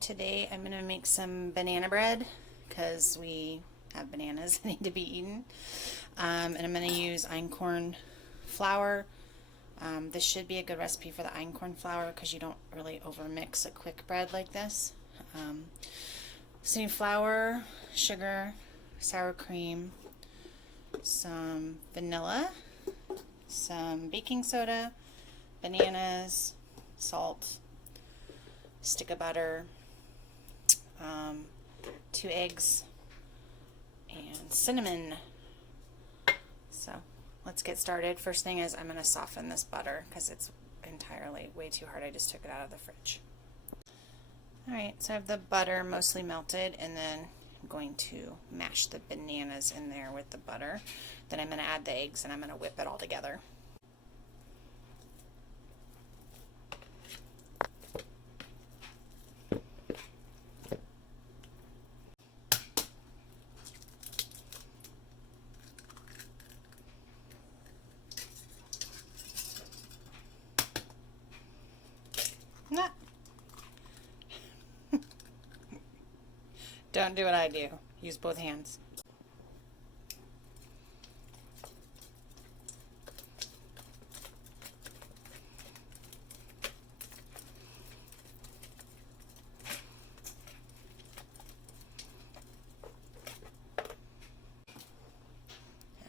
Today I'm going to make some banana bread because we have bananas that need to be eaten. And I'm going to use einkorn flour. This should be a good recipe for the einkorn flour because you don't really overmix a quick bread like this. So you need flour, sugar, sour cream, some vanilla, some baking soda, bananas, salt, stick of butter, 2 eggs, and cinnamon. So let's get started. First thing is I'm going to soften this butter because it's entirely way too hard. I just took it out of the fridge. Alright, so I have the butter mostly melted, and then I'm going to mash the bananas in there with the butter. Then I'm going to add the eggs and I'm going to whip it all together. Nah. Don't do what I do. Use both hands.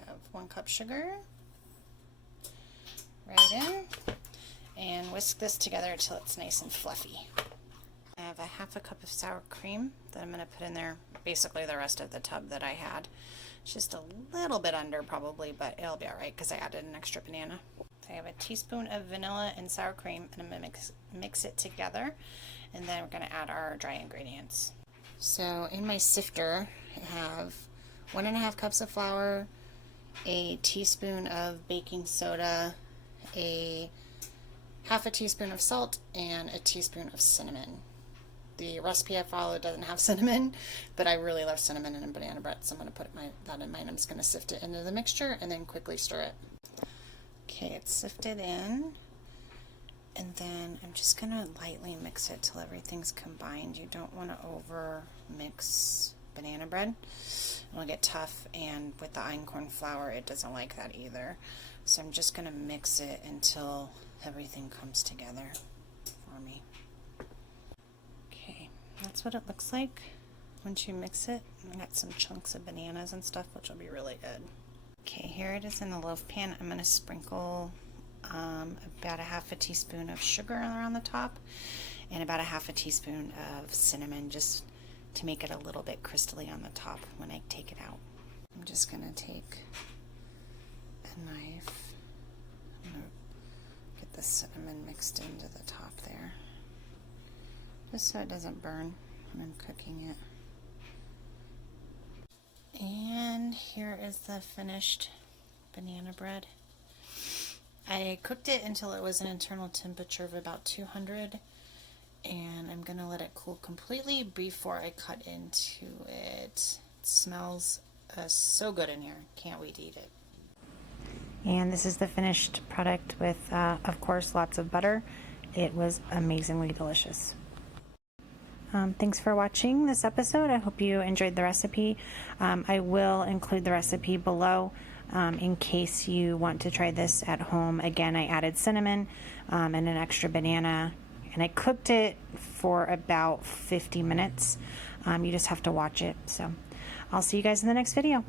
Have 1 cup sugar. Right in. And whisk this together until it's nice and fluffy. I have a 1/2 cup of sour cream that I'm going to put in there, basically the rest of the tub that I had. It's just a little bit under probably, but it'll be alright because I added an extra banana. I have a teaspoon of vanilla and sour cream, and I'm going to mix it together, and then we're going to add our dry ingredients. So in my sifter I have 1.5 cups of flour, a teaspoon of baking soda, a 1/2 teaspoon of salt, and a teaspoon of cinnamon. The recipe I followed doesn't have cinnamon, but I really love cinnamon in banana bread, so I'm going to put that in mine. I'm just going to sift it into the mixture and then quickly stir it. Okay, it's sifted in, and then I'm just going to lightly mix it till everything's combined. You don't want to over mix banana bread. It'll get tough, and with the einkorn flour it doesn't like that either. So I'm just going to mix it until everything comes together for me. Okay, that's what it looks like once you mix it. I got some chunks of bananas and stuff, which will be really good. Okay, here it is in the loaf pan. I'm going to sprinkle about a 1/2 teaspoon of sugar around the top and about a 1/2 teaspoon of cinnamon, just to make it a little bit crystally on the top when I take it out. I'm just going to take a knife. I'm going to get the cinnamon mixed into the top there, just so it doesn't burn when I'm cooking it. And here is the finished banana bread. I cooked it until it was an internal temperature of about 200, and I'm going to let it cool completely before I cut into it. It smells so good in here. Can't wait to eat it. And this is the finished product with, of course, lots of butter. It was amazingly delicious. Thanks for watching this episode. I hope you enjoyed the recipe. I will include the recipe below in case you want to try this at home. Again, I added cinnamon and an extra banana, and I cooked it for about 50 minutes. You just have to watch it. So I'll see you guys in the next video.